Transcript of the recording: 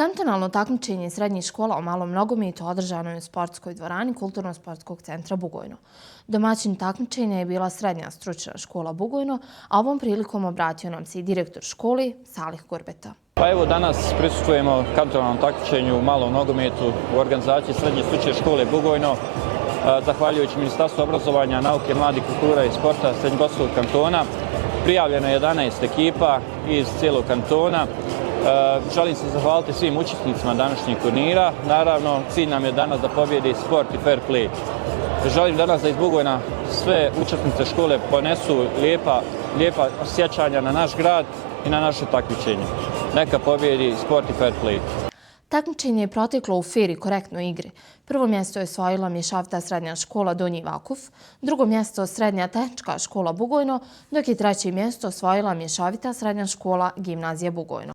Kantonalno takmičenje srednjih škola o malom nogometu održano je u sportskoj dvorani Kulturno-sportskog centra Bugojno. Domaćin takmičenja je bila srednja stručna škola Bugojno, a ovom prilikom obratio nam se i direktor škole Salih Gurbeta. Pa evo danas prisustvujemo kantonalnom takmičenju u malom nogometu u organizaciji srednje stručne škole Bugojno. Zahvaljujući Ministarstvu obrazovanja, nauke, mladih, kultura i sporta Srednjogospodskog kantona, prijavljeno je 11 ekipa iz cijelog kantona. Želim se zahvaliti svim učesnicima današnjeg turnira. Naravno, cilj nam je danas da pobjedi sport i fair play. Želim danas da iz Bugojna sve učesnice škole ponesu lijepa sjećanja na naš grad i na naše takmičenje. Neka pobjedi sport i fair play. Takmičenje je proteklo u fer i korektnoj igri. Prvo mjesto je osvojila mješovita srednja škola Donji Vakuf, drugo mjesto srednja tehnička škola Bugojno, dok je treće mjesto osvojila mješovita srednja škola Gimnazija Bugojno.